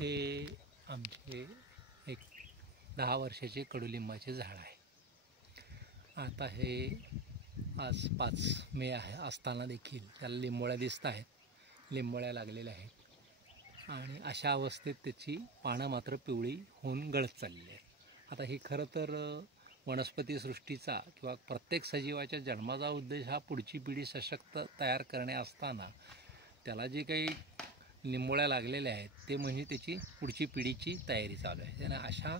हे आमचे एक 10 वर्षाचे कडुलिंबाचे झाड आहे. आता हे आज 5 मे आहे असताना देखील त्याला लिंबोळ्या दिसत आहेत, लिंबोळ्या लागलेल्या आहेत आणि अशा अवस्थेत त्याची पानं मात्र पिवळी होऊन गळत चाललेली आहेत. आता हे खरं तर वनस्पती सृष्टीचा किंवा प्रत्येक सजीवाच्या जन्माचा उद्देश हा पुढची पिढी सशक्त तयार करणे असताना त्याला जे काही लिंबोळ्या लागलेल्या आहेत ते म्हणजे त्याची पुढची पिढीची तयारी चालू आहे. त्याने अशा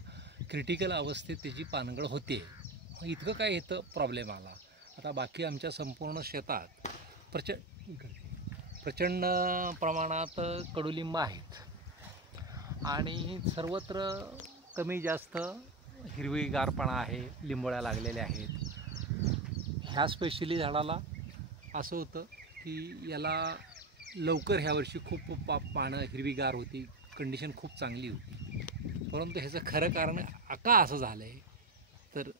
क्रिटिकल अवस्थेत त्याची पानगळ होते. इतकं काय इथं प्रॉब्लेम आला. आता बाकी आमच्या संपूर्ण शेतात प्रचंड प्रमाणात कडुलिंब आहेत आणि सर्वत्र कमी जास्त हिरवीगारपणा आहे, लिंबोळ्या लागलेल्या आहेत. ह्या स्पेशली झाडाला असं होतं की याला लवकर ह्या वर्षी खूप पानं हिरवीगार होती, कंडिशन खूप चांगली होती. परंतु ह्याचं खरं कारण का असं झालं आहे तर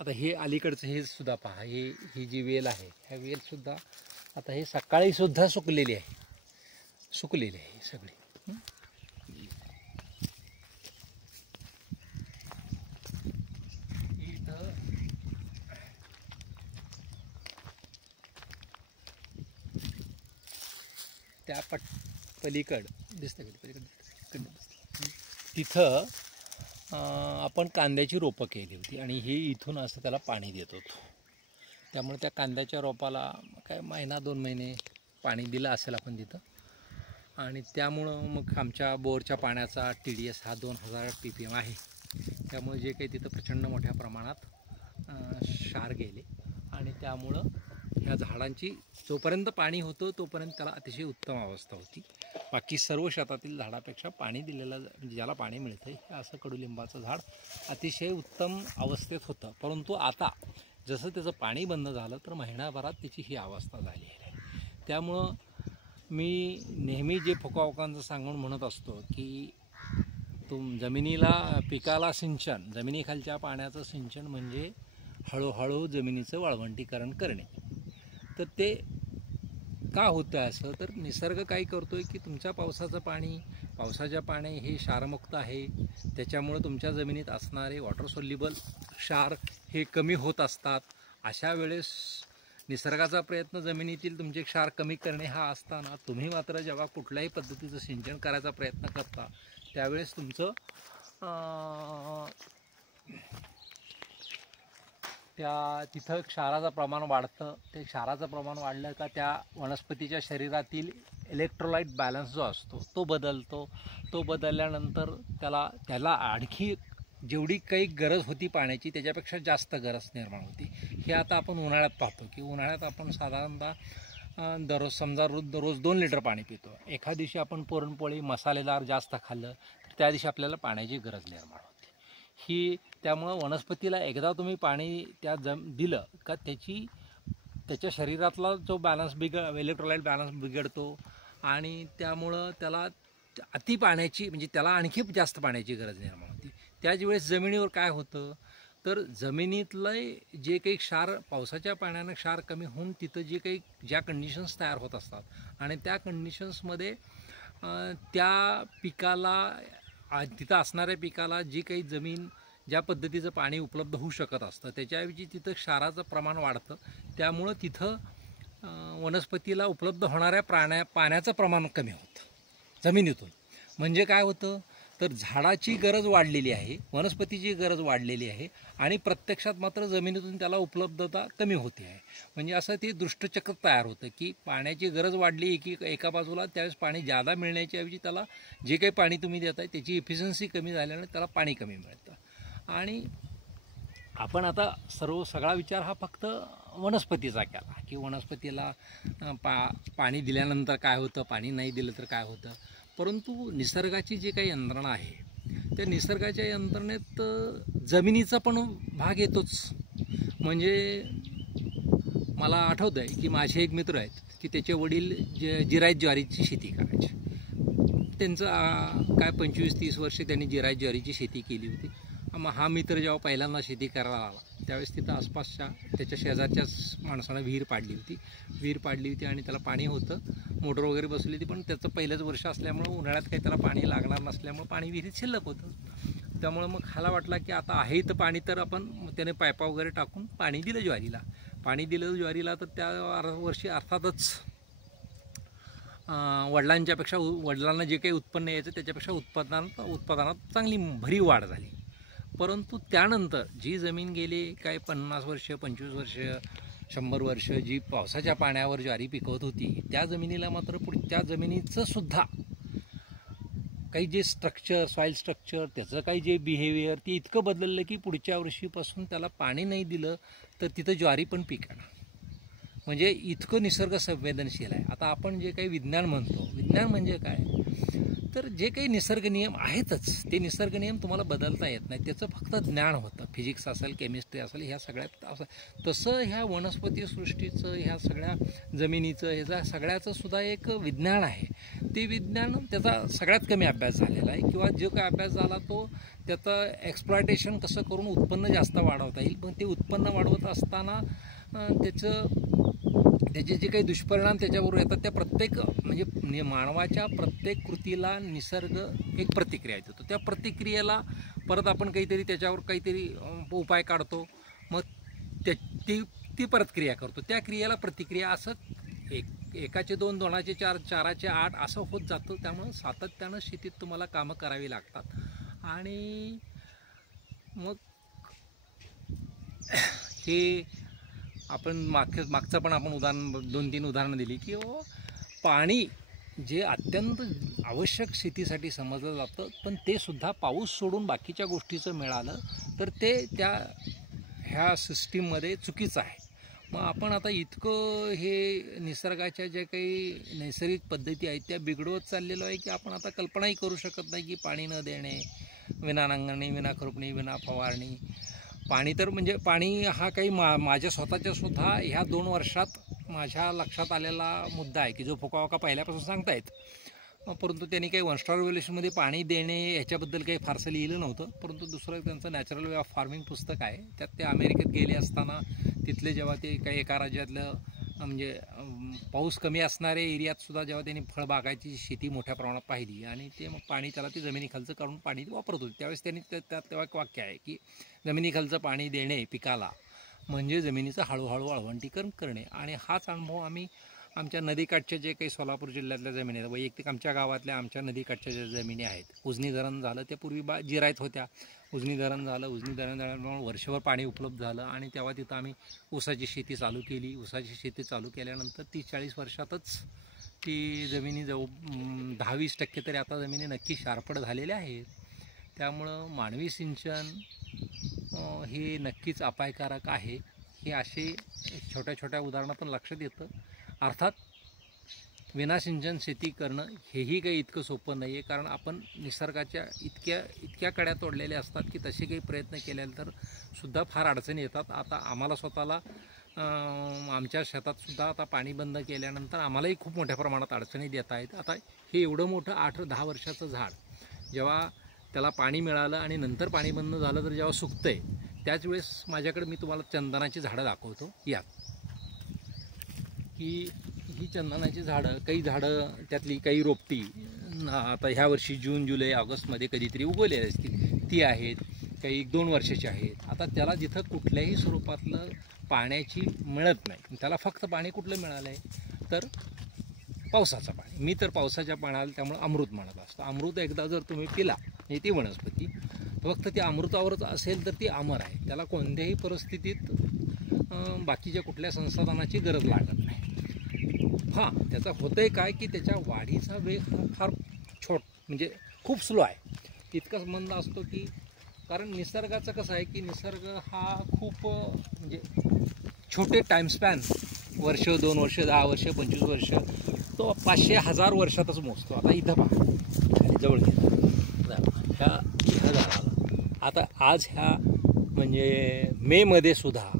आता हे अलीकडचं हे सुद्धा पहा, ही जी वेल आहे ह्या वेलसुद्धा आता हे सकाळीसुद्धा सुकलेली आहे सगळी. त्या पलीकड दिसतं का? पलीकड तिथं आपण कांद्याची रोपं केली होती आणि हे इथून असं त्याला पाणी देत होतो. त्यामुळे त्या कांद्याच्या रोपाला काय 1-2 महिने पाणी दिलं असेल आपण तिथं आणि त्यामुळं मग आमच्या बोरच्या पाण्याचा TDS हा 2000 PPM आहे. त्यामुळे जे काही तिथं प्रचंड मोठ्या प्रमाणात क्षार गेले आणि त्यामुळं ह्या झाडांची जोपर्यंत पाणी होतं तोपर्यंत त्याला अतिशय उत्तम अवस्था होती. बाकी सर्व शेतातील झाडापेक्षा पाणी दिलेलं म्हणजे ज्याला पाणी मिळतं हे असं कडुलिंबाचं झाड अतिशय उत्तम अवस्थेत होतं. परंतु आता जसं त्याचं पाणी बंद झालं तर महिनाभरात त्याची ही अवस्था झाली आहे. त्यामुळं मी नेहमी जे फोकावकांचं सांगून म्हणत असतो की जमिनीला पिकाला सिंचन, जमिनीखालच्या पाण्याचं सिंचन म्हणजे हळूहळू जमिनीचं वाळवंटीकरण करणे. तर ते का होतं असं तर निसर्ग काय करतोय की तुमच्या पावसाच्या पाणी हे क्षारमुक्त आहे. त्याच्यामुळे तुमच्या जमिनीत असणारे वॉटर सोल्युबल क्षार हे कमी होत असतात. अशा वेळेस निसर्गाचा प्रयत्न जमिनीतील तुमचे क्षार कमी करणे हा असताना तुम्ही मात्र जेव्हा कुठल्याही पद्धतीचं सिंचन करायचा प्रयत्न करता त्यावेळेस तुमचं तिथं क्षाराचं प्रमाण वाढतं. ते क्षाराचं प्रमाण वाढलं का त्या वनस्पतीच्या शरीरातील इलेक्ट्रोलाइट बॅलन्स जो असतो तो बदलतो. तो बदलल्यानंतर त्याला आणखी जेवढी काही गरज होती पाण्याची त्याच्यापेक्षा जास्त गरज निर्माण होती. हे आता आपण उन्हाळ्यात पाहतो की उन्हाळ्यात आपण साधारणतः समजा रोज 2 लिटर पाणी पितो. एखाद दिवशी आपण पुरणपोळी मसालेदार जास्त खाल्लं तर त्या दिवशी आपल्याला पाण्याची गरज निर्माण होते. त्यामुळं वनस्पतीला एकदा तुम्ही पाणी दिलं का त्याच्या शरीरातला जो बॅलन्स इलेक्ट्रोलाइट बॅलन्स बिघडतो आणि त्यामुळं त्याला अति पाण्याची म्हणजे त्याला आणखी जास्त पाण्याची गरज निर्माण होती. त्याच वेळेस जमिनीवर काय होतं तर जमिनीतलं जे काही क्षार पावसाच्या पाण्यानं क्षार कमी होऊन तिथं ज्या कंडिशन्स तयार होत असतात आणि त्या कंडिशन्समध्ये त्या पिकाला तिथं असणाऱ्या पिकाला जी काही जमीन ज्या पद्धतीचं पाणी उपलब्ध होऊ शकत असतं त्याच्याऐवजी तिथं क्षाराचं प्रमाण वाढतं. त्यामुळं तिथं वनस्पतीला उपलब्ध होणाऱ्या पाण्याचं प्रमाण कमी होतं जमिनीतून. म्हणजे काय होतं तर झाडाची गरज वाढलेली आहे, वनस्पतीची गरज वाढलेली आहे आणि प्रत्यक्षात मात्र जमिनीतून त्याला उपलब्धता कमी होते आहे. म्हणजे असं ते दृष्टचक्र तयार होतं की पाण्याची गरज वाढली एका बाजूला त्यावेळेस पाणी जादा मिळण्याच्या ऐवजी त्याला जे काही पाणी तुम्ही देताय त्याची इफिशियन्सी कमी झाल्याने त्याला पाणी कमी मिळतं. आणि आपण आता सगळा विचार हा फक्त वनस्पतीचा केला की वनस्पतीला पाणी दिल्यानंतर काय होतं, पाणी नाही दिलं तर काय होतं. परंतु निसर्गाची जी काही यंत्रणा आहे त्या निसर्गाच्या यंत्रणेत जमिनीचा पण भाग येतोच. म्हणजे मला आठवतं आहे की माझे एक मित्र आहेत की त्याचे वडील जिरायत ज्वारीची शेती करायचे. त्यांचं काय 25-30 वर्षे त्यांनी जिरायत ज्वारीची शेती केली होती. मग हा मित्र जेव्हा पहिल्यांदा शेती करायला आला त्यावेळेस तिथं आसपासच्या त्याच्या शेजारच्याच माणसानं विहीर पाडली होती आणि त्याला पाणी होतं, मोटर वगैरे बसवली होती, पण त्याचं पहिलंच वर्ष असल्यामुळं उन्हाळ्यात काही त्याला पाणी लागणार नसल्यामुळं पाणी विहिरीत शिल्लक होतं. त्यामुळं मग ह्याला वाटला की आता आहे इथं पाणी, तर आपण त्याने पायपा वगैरे टाकून पाणी दिलं ज्वारीला. तर त्या वर्षी अर्थातच वडिलांना जे काही उत्पन्न यायचं त्याच्यापेक्षा उत्पादनात चांगली भरीव वाढ झाली. परंतु त्यानंतर जी जमीन गेली काय 50 वर्ष 25 वर्ष 100 वर्ष जी पावसाच्या पाण्यावर ज्वारी पिकवत होती, त्या जमिनीला मात्र त्या जमिनीचं सुद्धा काही जे सॉईल स्ट्रक्चर त्याचं काही जे बिहेवियर ते इतकं बदललं की पुढच्या वर्षीपासून त्याला पाणी नाही दिलं तर तिथं ज्वारी पण पिकणार. म्हणजे इतकं निसर्ग संवेदनशील आहे. आता आपण जे काही विज्ञान म्हणतो, विज्ञान म्हणजे काय, तर जे काही निसर्ग नियम आहेतच ते निसर्ग नियम तुम्हाला बदलता येत नाही, त्याचं फक्त ज्ञान होतं. फिजिक्स असेल, केमिस्ट्री असेल, ह्या सगळ्यात असं तसं ह्या वनस्पती सृष्टीचं, ह्या सगळ्या जमिनीचं, ह्याचा सगळ्याचं सुद्धा एक विज्ञान आहे. ते विज्ञान त्याचा सगळ्यात कमी अभ्यास झालेला आहे, किंवा जो काय अभ्यास झाला तो त्याचं एक्सप्लॉयटेशन कसं करून उत्पन्न जास्त वाढवता येईल. पण ते उत्पन्न वाढवत असताना त्याचे जे काही दुष्परिणाम त्याच्याबरोबर येतात, त्या प्रत्येक म्हणजे मानवाच्या प्रत्येक कृतीला निसर्ग एक प्रतिक्रिया देतो. त्या प्रतिक्रियेला परत आपण त्याच्यावर काहीतरी उपाय काढतो, मग ती परत क्रिया करतो. त्या क्रियेला प्रतिक्रिया असं एकाचे 2, 2चे 4, 4चे 8 असं होत जातं. त्यामुळं सातत्यानं शेतीत तुम्हाला कामं करावी लागतात. आणि मग हे आपण मागचं पण आपण 2-3 उदाहरणं दिली की पाणी जे अत्यंत आवश्यक शेतीसाठी समजलं जातं, पण ते सुद्धा पाऊस सोडून बाकीच्या गोष्टीचं मिळालं तर ते ह्या सिस्टीममध्ये चुकीचं आहे. मग आपण आता इतकं हे निसर्गाच्या ज्या काही नैसर्गिक पद्धती आहेत त्या बिघडवत चाललेलो आहे की आपण आता कल्पनाही करू शकत नाही की पाणी न देणे, विना नांगरणी, विना खुरपणी, विना फवारणी. पाणी तर म्हणजे पाणी हा काही माझ्या स्वतःच्या सुद्धा ह्या 2 वर्षात माझ्या लक्षात आलेला मुद्दा आहे की जो फोकावाका पहिल्यापासून सांगतायत. परंतु त्यांनी काही 1 स्टार रिव्होल्यूशनमध्ये पाणी देणे ह्याच्याबद्दल काही फारसं लिहिलं नव्हतं. परंतु दुसरं त्यांचं नॅचरल वे ऑफ फार्मिंग पुस्तक आहे, त्यात ते अमेरिकेत गेले असताना तिथले जेव्हा ते काही एका राज्यातलं म्हणजे पाऊस कमी असणाऱ्या एरियात सुद्धा जेव्हा त्यांनी फळबागाची शेती मोठ्या प्रमाणात पाहिली आणि ते मग पाणी त्याला ते जमिनीखालचं काढून पाणी वापरत होते, त्यावेळेस त्यांनी तेव्हा एक वाक्य आहे की जमिनीखालचं पाणी देणे पिकाला म्हणजे जमिनीचं हळूहळू वाळवंटीकरण करणे. आणि हाच अनुभव आम्ही आमच्या नदीकाठच्या जे काही सोलापूर जिल्ह्यातल्या जमिनी आहेत, वैयक्तिक आमच्या गावातल्या आमच्या नदीकाठच्या ज्या जमिनी आहेत, उजनी धरण झालं, त्या पूर्वी जिरायत होत्या, उजनी धरण झाल्यामुळे वर्षभर पाणी उपलब्ध झालं आणि तेव्हा तिथं आम्ही ऊसाची शेती चालू केली. ऊसाची शेती चालू केल्यानंतर 30-40 वर्षातच ती जमिनी 10-20% तरी आता जमिनी नक्की शारपड झालेल्या आहेत. त्यामुळं मानवी सिंचन हे नक्कीच अपायकारक आहे, हे असे छोट्या छोट्या उदाहरणातून लक्षात येतं. अर्थात विनासिंचन शेती करणं हेही काही इतकं सोपं नाही आहे, कारण आपण निसर्गाच्या इतक्या कड्या तोडलेल्या असतात की तसे काही प्रयत्न केल्यानंतर सुद्धा फार अडचणी येतात. आता आम्हाला स्वतःला आमच्या शेतातसुद्धा आता पाणी बंद केल्यानंतर आम्हालाही खूप मोठ्या प्रमाणात अडचणी देत आहेत. आता हे एवढं मोठं 8-10 वर्षाचं झाड जेव्हा त्याला पाणी मिळालं आणि नंतर पाणी बंद झालं तर जेव्हा सुकतं आहे त्याच वेळेस माझ्याकडे मी तुम्हाला चंदनाची झाडं दाखवतो. यात की ही चंदनाची झाडं, काही झाडं त्यातली काही रोपटी आता ह्या वर्षी जून जुलै ऑगस्टमध्ये कधीतरी उगवलेली असतील ती आहेत, काही 2 वर्षाची आहेत. आता त्याला जिथं कुठल्याही स्वरूपातलं पाण्याची मिळत नाही, त्याला फक्त पाणी कुठलं मिळालं आहे तर पावसाचं पाणी. मी तर पावसाच्या पाण्याला त्यामुळे अमृत म्हणत असतो. अमृत एकदा जर तुम्ही पिला म्हणजे ती वनस्पती फक्त ती अमृतावरच असेल तर ती अमर आहे, त्याला कोणत्याही परिस्थितीत बाकीच्या कुठल्या संसाधनाची गरज लागत नाही. हां, त्याचा होतं आहे काय की त्याच्या वाढीचा वेग हा फार म्हणजे खूप स्लो आहे. इतका संबंध असतो की कारण निसर्गाचं कसं आहे की निसर्ग हा खूप म्हणजे छोटे टाईमस्पॅन, वर्ष 2 वर्ष 10 वर्ष 25 वर्ष तो 500-1000 वर्षातच मोजतो. आता इथं पहा खाली जवळ ह्या झाडाला आता आज ह्या म्हणजे मेमध्ये सुद्धा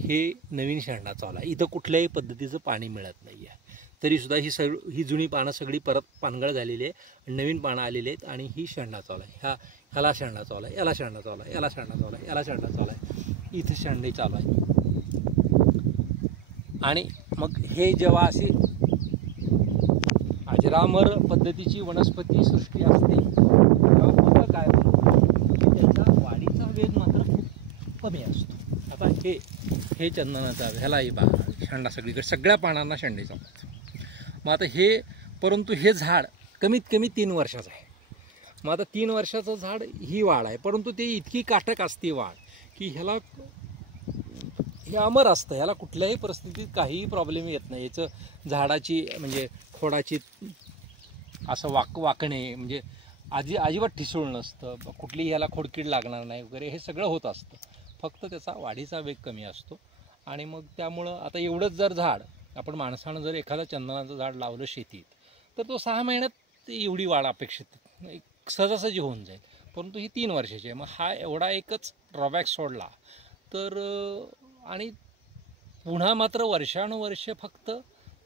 हे नवीन शेंडा चावला. इथं कुठल्याही पद्धतीचं पाणी मिळत नाही आहे, तरीसुद्धा ही जुनी पानं सगळी परत पानगळ झालेली आहे, नवीन पानं आलेली आहेत आणि ही शेंडा चावला. ह्याला शेंडा चावला, याला शेंडा चावला, याला शेंडा चावला, याला शेंडा चावला. इथे शेंडे चालू आहे. आणि मग हे जेव्हा अशी अजरामर पद्धतीची वनस्पती सृष्टी असते तेव्हा होतं काय की त्याचा वाढीचा वेग मात्र खूप कमी असतो. आता हे चंदनाचा ह्यालाही शेंडा सगळीकडे सगळ्या पानांना शेंडे चालतात. मग आता परंतु हे झाड कमीत कमी 3 वर्षाचं आहे. मग आता 3 वर्षाचं झाड ही वाढ आहे, परंतु ते इतकी काटक असते वाढ की हे अमर असतं. ह्याला कुठल्याही परिस्थितीत काहीही प्रॉब्लेम येत नाही. याचं झाडाची म्हणजे खोडाची असं वाकणे म्हणजे अजिबात ठिसूळ नसतं, कुठलीही ह्याला खोडकीड लागणार नाही वगैरे, हे सगळं होत असतं. फक्त त्याचा वाढीचा वेग कमी असतो. आणि मग त्यामुळं आता एवढंच जर झाड आपण माणसानं जर एखादं चंदनाचं झाड लावलं शेतीत तर तो 6 महिन्यात एवढी वाढ अपेक्षित सहजासहजी होऊन जाईल. परंतु ही 3 वर्षाची आहे. मग हा एवढा एकच ड्रॉबॅक सोडला तर आणि पुन्हा मात्र वर्षानुवर्ष फक्त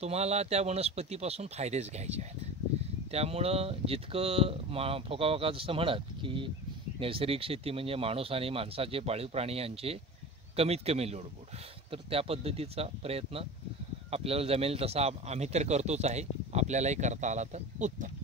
तुम्हाला त्या वनस्पतीपासून फायदेच घ्यायचे आहेत. त्यामुळं जितकं फोकावका जसं म्हणत की नैसर्गिक शेती म्हणजे माणूस आणि माणसाचे पाळीव प्राणी यांचे कमीत कमी लोडबोड, तर त्या पद्धतीचा प्रयत्न आपल्याला जमेल तसा आम्ही तर करतोच आहे. आपल्यालाही करता आला तर उत्तम.